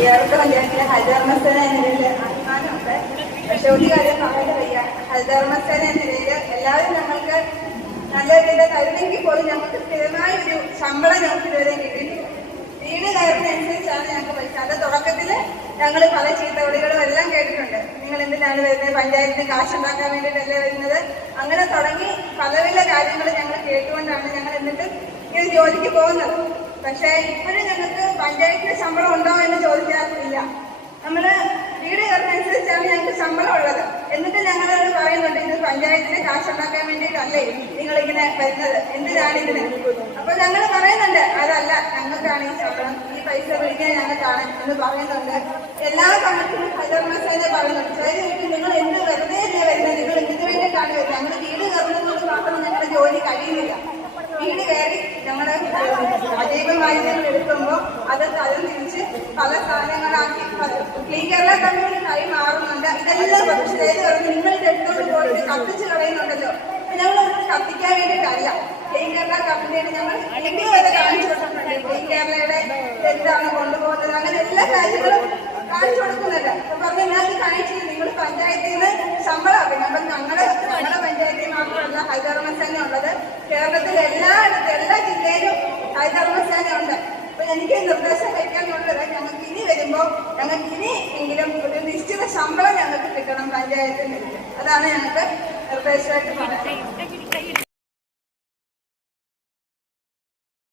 ഇയാൾക്ക് പഞ്ചായത്തിലെ ഹരിതകർമ്മസേന എന്ന നിലയിൽ അഭിമാനമുണ്ട്. പക്ഷെ ഒരു കാര്യം പറയാൻ വയ്യ, ഹരിതകർമ്മസേന എന്ന നിലയിൽ എല്ലാവരും ഞങ്ങൾക്ക് നല്ല രീതിയിൽ തരുന്നെങ്കിൽ പോലും ഞങ്ങൾക്ക് സ്ഥിരമായ ഒരു ശമ്പളം ഞങ്ങൾക്ക് ഇതുവരെ കിട്ടിയിട്ടില്ല. വീട് കയറുന്നതനുസരിച്ചാണ് ഞങ്ങൾക്ക് പൈസ. അത് തുടക്കത്തിൽ ഞങ്ങൾ പല ചീത്തവിളികളും എല്ലാം കേട്ടിട്ടുണ്ട്. നിങ്ങൾ എന്തിനാണ് വരുന്നത്, പഞ്ചായത്തിന് കാശുണ്ടാക്കാൻ വേണ്ടിയിട്ടല്ലേ വരുന്നത്, അങ്ങനെ തുടങ്ങി പല പല കാര്യങ്ങൾ ഞങ്ങൾ കേട്ടുകൊണ്ടാണ് ഞങ്ങൾ എന്നിട്ട് ഈ ജോലിക്ക് പോകുന്നത്. പക്ഷേ ഇപ്പോഴും ഞങ്ങൾക്ക് പഞ്ചായത്തിന് ശമ്പളം ഉണ്ടോ എന്ന് ചോദിച്ചാൽ ഇല്ല. നമ്മൾ വീട് കയറുന്നതനുസരിച്ചാണ് ഞങ്ങൾക്ക് ശമ്പളം ഉള്ളത്. എന്നിട്ട് ഞങ്ങളോട് പറയുന്നുണ്ട്, ഇത് പഞ്ചായത്തിന് കാശുണ്ടാക്കാൻ വേണ്ടിയിട്ടല്ലേ നിങ്ങളിങ്ങനെ വരുന്നത്, എന്തിനാണ് ഇതിന്? അപ്പൊ ഞങ്ങൾ പറയുന്നുണ്ട്, അതല്ല, ഞങ്ങൾക്കാണ് ഈ ശമ്പളം, ഈ പൈസ പിടിക്കാൻ ഞങ്ങൾക്കാണ് എന്ന് പറയുന്നുണ്ട്. എല്ലാ കമ്മിറ്റിയും ഹരിതകർമ്മസേന പറയുന്നുണ്ട്, ശരി നിങ്ങൾ എന്ത് വെറുതെ തന്നെ വരുന്നത്, നിങ്ങൾ എന്തിനു വേണ്ടിയിട്ടാണ് വരുന്നത്? ഞങ്ങൾ വീട് കയറുന്നത് മാത്രം ഞങ്ങളുടെ ജോലി കഴിയുന്നില്ല. വീട് കയറി ഞങ്ങളുടെ അജൈവ മാലിന്യങ്ങൾ എടുക്കുമ്പോൾ അത് തരം തിരിച്ച് പല സാധനങ്ങളാക്കി ക്ലീൻ കേരള കമ്പനിക്കായി മാറുന്നുണ്ട്. ഇതെല്ലാം പക്ഷേ നിങ്ങൾ എടുത്തോണ്ട് പോയിട്ട് കത്തിച്ച് കളയുന്നുണ്ടല്ലോ. ഞങ്ങളത് കത്തിക്കാൻ വേണ്ടിയിട്ടല്ല, ക്ലീൻ കേരള കമ്പനിയുടെ ഞങ്ങൾ എനിക്ക് വരെ കാണിച്ചു കൊടുക്കുന്നുണ്ട്. ക്ലീൻ കേരളയുടെ എന്താണ് കൊണ്ടുപോകുന്നത്, അങ്ങനെ എല്ലാ കാര്യങ്ങളും കാണിച്ചു കൊടുക്കുന്നുണ്ട്. അപ്പൊ പറഞ്ഞാൽ ഞാൻ കാണിച്ചു, നിങ്ങൾ പഞ്ചായത്തിൽ നിന്ന് ശമ്പളം അറിയണം. അപ്പൊ ഞങ്ങളുടെ പഞ്ചായത്തിൽ മാത്രമല്ല ഹരിതകർമ്മസേന ഉള്ളത്, കേരളത്തിലെ എല്ലാ ജില്ലയിലും ഹരിതകർമ്മസേന ഉണ്ട്. അപ്പൊ എനിക്ക് നിർദ്ദേശം വയ്ക്കാനുള്ളത്, ഞങ്ങൾക്ക് ഇനി വരുമ്പോൾ ഞങ്ങൾക്ക് ഇനി എങ്കിലും ഒരു നിശ്ചിത ശമ്പളം ഞങ്ങൾക്ക് കിട്ടണം പഞ്ചായത്തിൽ. അതാണ് ഞങ്ങൾക്ക് നിർദ്ദേശമായിട്ട് പറയുന്നത്.